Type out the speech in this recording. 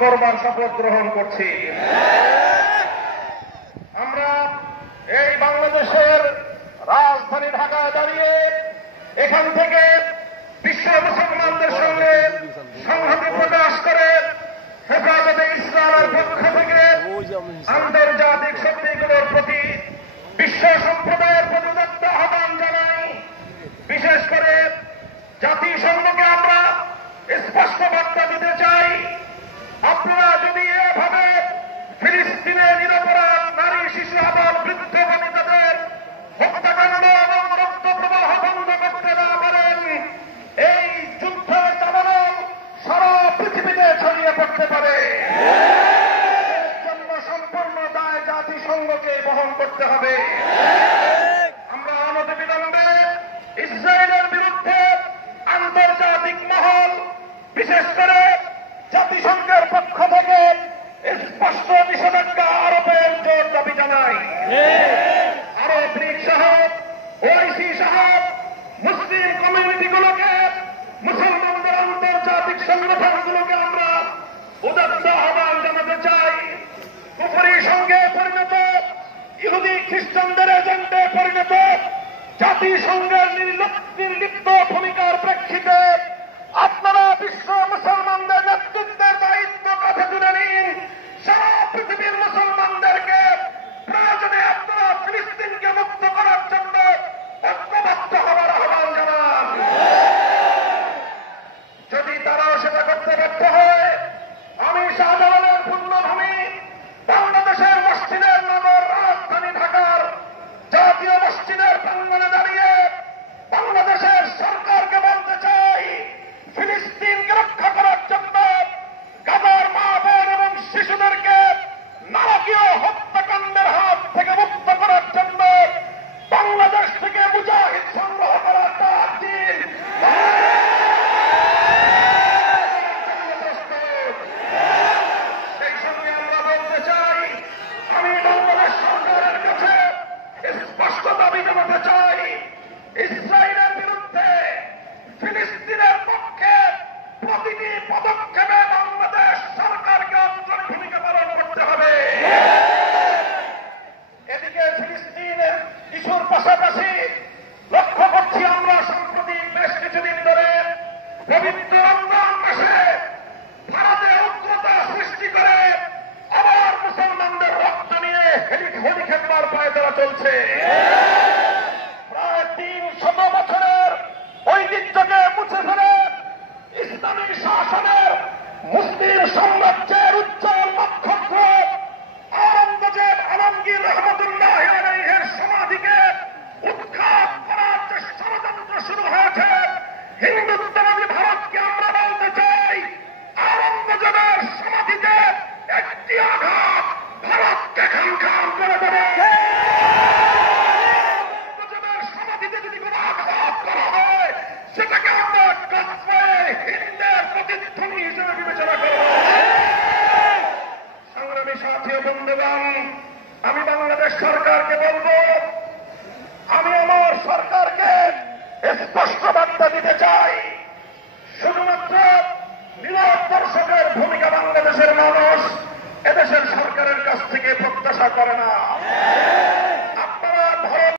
করবার শপথ গ্রহণ করছি। আমরা এই বাংলাদেশের রাজধানী ঢাকায় দাঁড়িয়ে এখান থেকে বিশ্ব মুসলমানদের সঙ্গে সংহতি প্রকাশ করে হেফাজতে ইসলামের পক্ষ থেকে আন্তর্জাতিক শক্তিগুলোর প্রতি বিশ্ব সম্প্রদায়ের প্রতি আহ্বান জানাই। বিশেষ করে জাতিসংঘকে আমরা স্পষ্ট বার্তা দিতে চাই, আপনারা যদি এভাবে ফিলিস্তিনে নিরপরাধ নারী, শিশু, আবাল, বৃদ্ধ বনিতাদের হত্যাকাণ্ড এবং রক্ত প্রবাহ বন্ধ করতে না পারেন, এই যুদ্ধের দাবানল সারা পৃথিবীতে ছড়িয়ে পড়তে পারে। এর জন্য সম্পূর্ণ দায় জাতিসংঘকে বহন করতে হবে। আমরা অনতিবিলম্বে ইসরায়েলের বিরুদ্ধে আন্তর্জাতিক মহল, বিশেষ করে জাতিসংঘের পক্ষ থেকে স্পষ্ট নিষেধাজ্ঞা আরোপের জোর দাবি জানাই। আরব লীগ সহ ওআইসি সহ মুসলিম কমিউনিটিগুলোকে, মুসলমানদের আন্তর্জাতিক সংগঠনগুলোকে আমরা উদাত্ত আহ্বান জানাতে চাই। কুফরি সঙ্গে পরিণত, ইহুদি খ্রিস্টানদের এজেন্টে পরিণত জাতিসংঘের নির্লিপ্ত ভূমিকার প্রেক্ষিতে আপনারা বিশ্ব মুসলমানদের নেতৃত্বের দায়িত্ব কাঁধে তুলে নিন। সারা পৃথিবীর মুসলমানদেরকে প্রয়োজনে আপনারা ফিলিস্তিনকে মুক্ত করার জন্য ঐক্যবদ্ধ হওয়ার আহ্বান জানান। যদি তারা সেটা করতে ব্যর্থ হয়, আমি শাহজালালের পুণ্যভূমি বাংলাদেশের মসজিদের নগর রাজধানী ঢাকার জাতীয় মসজিদের প্রাঙ্গণে দাঁড়িয়ে বাংলাদেশের সরকারকে বলতে চাই, ফিলিস্তিনকে রক্ষা করার জন্য গাজার মা বোন এবং শিশুদেরকে নারকীয় হত্যাকাণ্ডের হাত থেকে মুক্ত করার জন্য বাংলাদেশ থেকে মুজাহিদ সংগ্রহ করার ডাক দিন। সেই সঙ্গে আমরা বলতে চাই, আমি বাংলাদেশ সরকারের কাছে স্পষ্ট দাবি জানাতে চাই, ইসরায়েলের বিরুদ্ধে ফিলিস্তিনের পক্ষে প্রতিটি পদক্ষেপে বাংলাদেশ সরকারকে অগ্রণী ভূমিকা পালন করতে হবে। এদিকে ফিলিস্তিনের ইস্যুর পাশাপাশি লক্ষ্য করছি আমরা সম্প্রতি বেশ কিছুদিন ধরে পবিত্র রমজান মাসে ভারতে উগ্রতা সৃষ্টি করে আবার মুসলমানদের রক্ত নিয়ে হোলি খেলবার পায়তারা চলছে। প্রায় 300 বছরের ঐতিহ্যকে মুছে ফেলে ইসলামী শাসনের মুসলিম সাম্রাজ্যের উজ্জ্বল নক্ষত্র আওরঙ্গজেব আলমগীর রহমতুল্লাহ আলাইহির সমাধিকে উৎখাত করার যে ষড়যন্ত্র শুরু হয়েছে, হিন্দুত্ববাদী ভারতকে আমরা বলতে চাই, আওরঙ্গজেবের সমাধিতে একটি আঘাত ভারতকে খান করে দেবে। আওরঙ্গজেবের সমাধিতে যদি কোনো আঘাত করা হয়, সেটাকে আমরা কাশ্মীরে হিন্দের প্রতিধ্বনি হিসেবে বিবেচনা করব। সংগ্রামী সাথী ও বন্ধুগণ, আমি বাংলাদেশ সরকারকে বলবো, আমি আমার সরকারকে স্পষ্ট বার্তা দিতে চাই, শুধুমাত্র নীরব দর্শকের ভূমিকা বাংলাদেশের মানুষ এদেশের সরকারের কাছ থেকে প্রত্যাশা করে না।